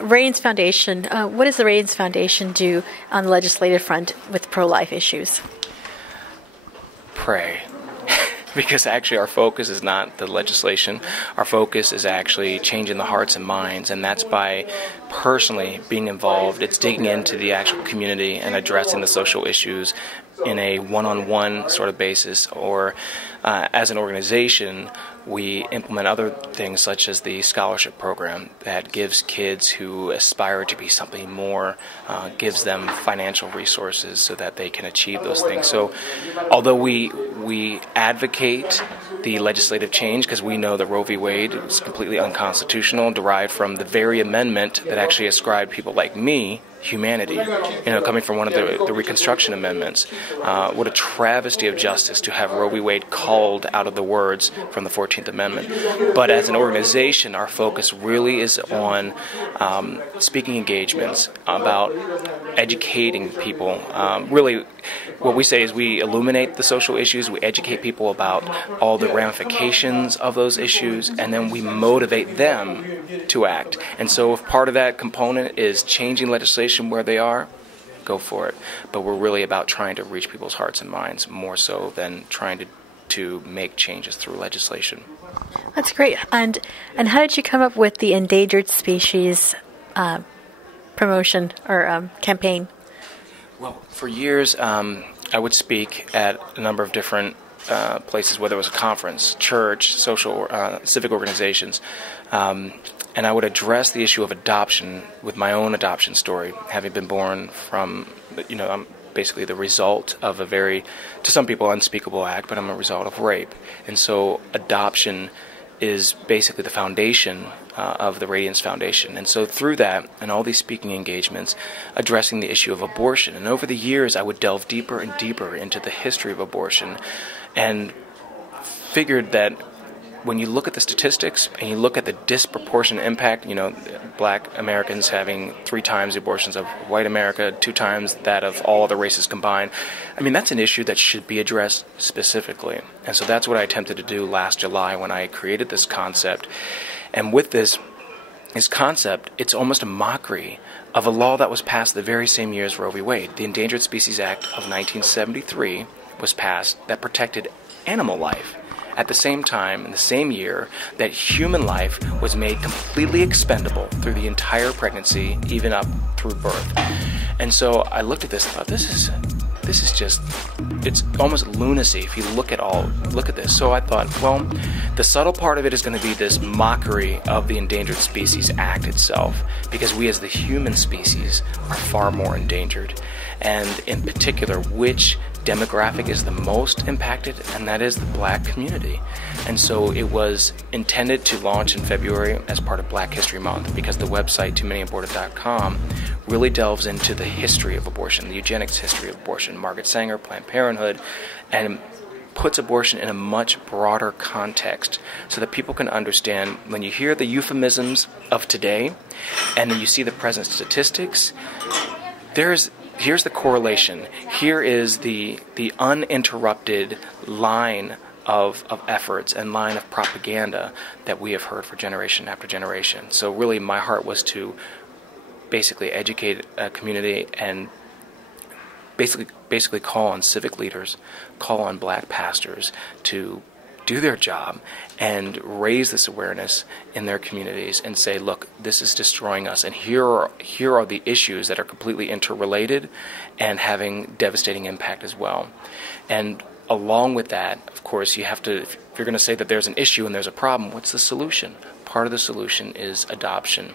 Radiance Foundation, what does the Radiance Foundation do on the legislative front with pro-life issues? Pray. Because actually our focus is not the legislation. Our focus is actually changing the hearts and minds, and that's by personally being involved. It's digging into the actual community and addressing the social issues in a one-on-one sort of basis, or as an organization, we implement other things such as the scholarship program that gives kids who aspire to be something more, gives them financial resources so that they can achieve those things. So although we advocate the legislative change because we know that Roe v. Wade is completely unconstitutional, derived from the very amendment that actually ascribed people like me humanity, coming from one of the Reconstruction amendments. What a travesty of justice to have Roe v. Wade called out of the words from the 14th Amendment. But as an organization, our focus really is on speaking engagements, about educating people. Really, what we say is we illuminate the social issues, we educate people about all the ramifications of those issues, and then we motivate them to act. And so if part of that component is changing legislation where they are, go for it. But we're really about trying to reach people's hearts and minds more so than trying to make changes through legislation. That's great. And how did you come up with the endangered species promotion or campaign? Well, for years, I would speak at a number of different places, whether it was a conference, church, social, civic organizations, and I would address the issue of adoption with my own adoption story, having been born from, I'm basically the result of a very, to some people, unspeakable act, but I'm a result of rape. And so adoption is basically the foundation of the Radiance Foundation. And so through that, and all these speaking engagements, addressing the issue of abortion. And over the years, I would delve deeper and deeper into the history of abortion, and figured that when you look at the statistics and you look at the disproportionate impact, black Americans having 3 times the abortions of white America, 2 times that of all other races combined, that's an issue that should be addressed specifically. And so that's what I attempted to do last July when I created this concept. And with this concept, it's almost a mockery of a law that was passed the very same year as Roe v. Wade. The Endangered Species Act of 1973 was passed that protected animal life. At the same time, in the same year, that human life was made completely expendable through the entire pregnancy, even up through birth. And so I looked at this and thought, this is just, it's almost lunacy if you look at this. So I thought, well, the subtle part of it is going to be this mockery of the Endangered Species Act itself, because we as the human species are far more endangered. And in particular, which demographic is the most impacted, and that is the black community. And so it was intended to launch in February as part of Black History Month, because the website toomanyAborted.com really delves into the history of abortion, the eugenics history of abortion, Margaret Sanger, Planned Parenthood, and puts abortion in a much broader context so that people can understand when you hear the euphemisms of today and then you see the present statistics, here's the correlation. Here is the uninterrupted line of efforts and line of propaganda that we have heard for generation after generation. So really my heart was to basically educate a community and basically call on civic leaders, call on black pastors to do their job and raise this awareness in their communities and say, look, this is destroying us, and here are the issues that are completely interrelated and having devastating impact as well. And along with that, of course, you have to, if you're going to say that there's an issue and there's a problem, what's the solution? Part of the solution is adoption.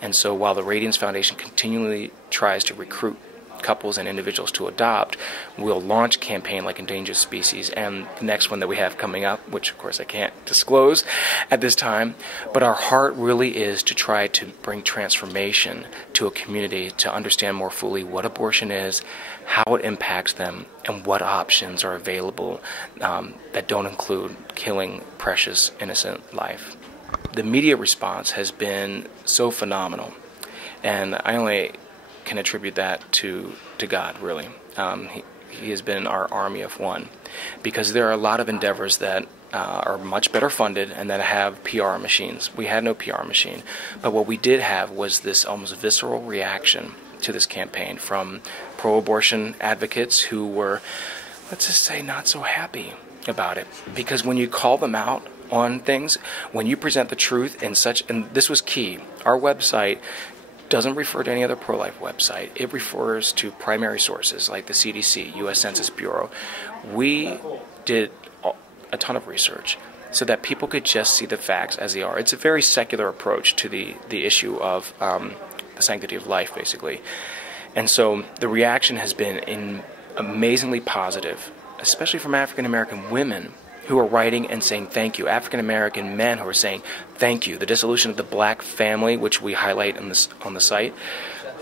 And so while the Radiance Foundation continually tries to recruit couples and individuals to adopt, we'll launch a campaign like Endangered Species, and the next one that we have coming up, which of course I can't disclose at this time, but our heart really is to try to bring transformation to a community to understand more fully what abortion is, how it impacts them, and what options are available that don't include killing precious innocent life. The media response has been so phenomenal, and I only can attribute that to God, really. He has been our army of one, because there are a lot of endeavors that are much better funded and that have PR machines. We had no PR machine. But what we did have was this almost visceral reaction to this campaign from pro-abortion advocates who were, let's just say, not so happy about it. Because when you call them out on things, when you present the truth in such, and this was key, our website doesn't refer to any other pro-life website. It refers to primary sources like the CDC, U.S. Census Bureau. We did a ton of research so that people could just see the facts as they are. It's a very secular approach to the issue of the sanctity of life, basically. And so the reaction has been amazingly positive, especially from African American women who are writing and saying thank you. African American men who are saying thank you. The dissolution of the black family, which we highlight on the site,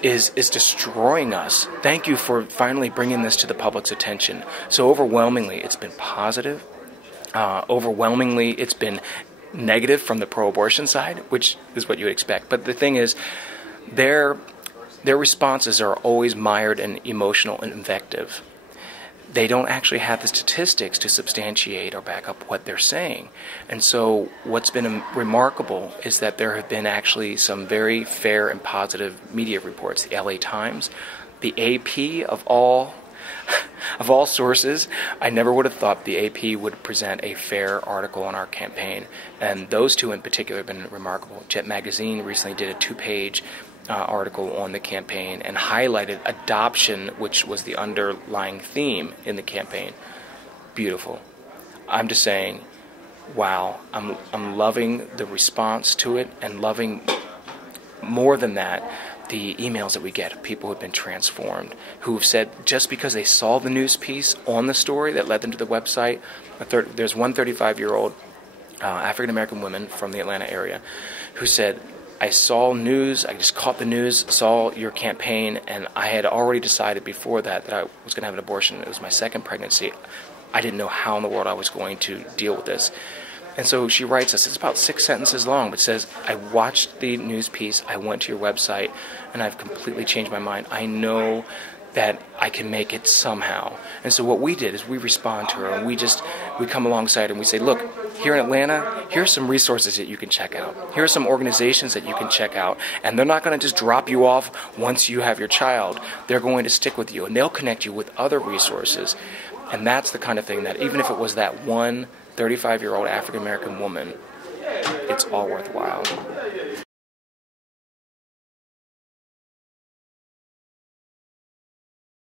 is destroying us. Thank you for finally bringing this to the public's attention. So overwhelmingly, it's been positive. Overwhelmingly, it's been negative from the pro-abortion side, which is what you would expect. But the thing is, their responses are always mired in emotional and invective. They don't actually have the statistics to substantiate or back up what they're saying. And so what's been remarkable is that there have been actually some very fair and positive media reports. The LA Times, the AP of all sources. I never would have thought the AP would present a fair article on our campaign. And those two in particular have been remarkable. Jet Magazine recently did a 2-page article on the campaign and highlighted adoption, which was the underlying theme in the campaign. Beautiful. I'm just saying, wow, I'm loving the response to it, and loving more than that the emails that we get of people who have been transformed, who have said just because they saw the news piece on the story that led them to the website. There's one 35-year-old African American woman from the Atlanta area who said, I saw news, I just caught the news, saw your campaign, and I had already decided before that I was going to have an abortion. It was my second pregnancy. I didn't know how in the world I was going to deal with this. And so she writes us, it's about 6 sentences long, but says, I watched the news piece, I went to your website, and I've completely changed my mind. I know that I can make it somehow. And so what we did is we respond to her, and we come alongside and we say, look, here in Atlanta, here are some resources that you can check out. Here are some organizations that you can check out. And they're not going to just drop you off once you have your child. They're going to stick with you, and they'll connect you with other resources. And that's the kind of thing that even if it was that one 35-year-old African American woman, it's all worthwhile.